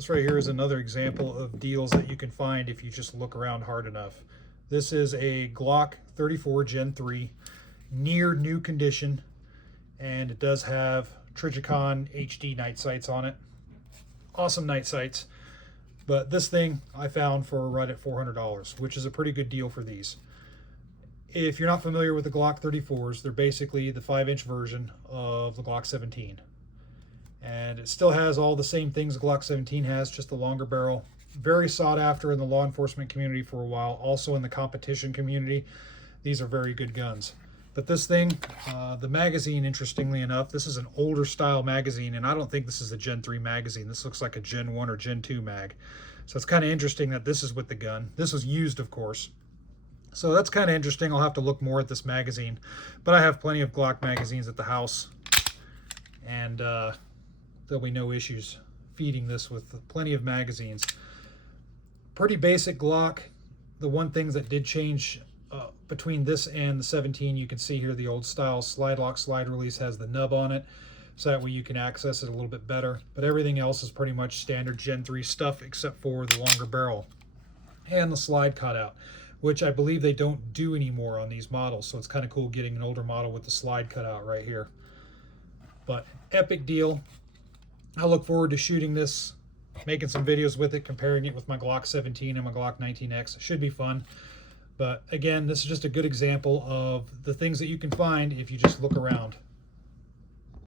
This right here is another example of deals that you can find if you just look around hard enough. This is a Glock 34 Gen 3, near new condition, and it does have Trijicon HD night sights on it. Awesome night sights. But this thing I found for right at $400, which is a pretty good deal for these. If you're not familiar with the Glock 34s, they're basically the 5-inch version of the Glock 17. And it still has all the same things the Glock 17 has, just a longer barrel. Very sought after in the law enforcement community for a while, also in the competition community. These are very good guns. But this thing, the magazine, interestingly enough, this is an older style magazine, and I don't think this is a Gen 3 magazine. This looks like a Gen 1 or Gen 2 mag. So it's kind of interesting that this is with the gun. This was used, of course. So that's kind of interesting. I'll have to look more at this magazine. But I have plenty of Glock magazines at the house, and there'll be no issues feeding this with plenty of magazines. Pretty basic Glock. The one thing that did change between this and the 17, you can see here the old style slide lock slide release has the nub on it, so that way you can access it a little bit better. But everything else is pretty much standard Gen 3 stuff except for the longer barrel and the slide cutout, which I believe they don't do anymore on these models. So it's kind of cool getting an older model with the slide cutout right here. But epic deal. I look forward to shooting this, making some videos with it, comparing it with my Glock 17 and my Glock 19X. It should be fun. But again, this is just a good example of the things that you can find if you just look around.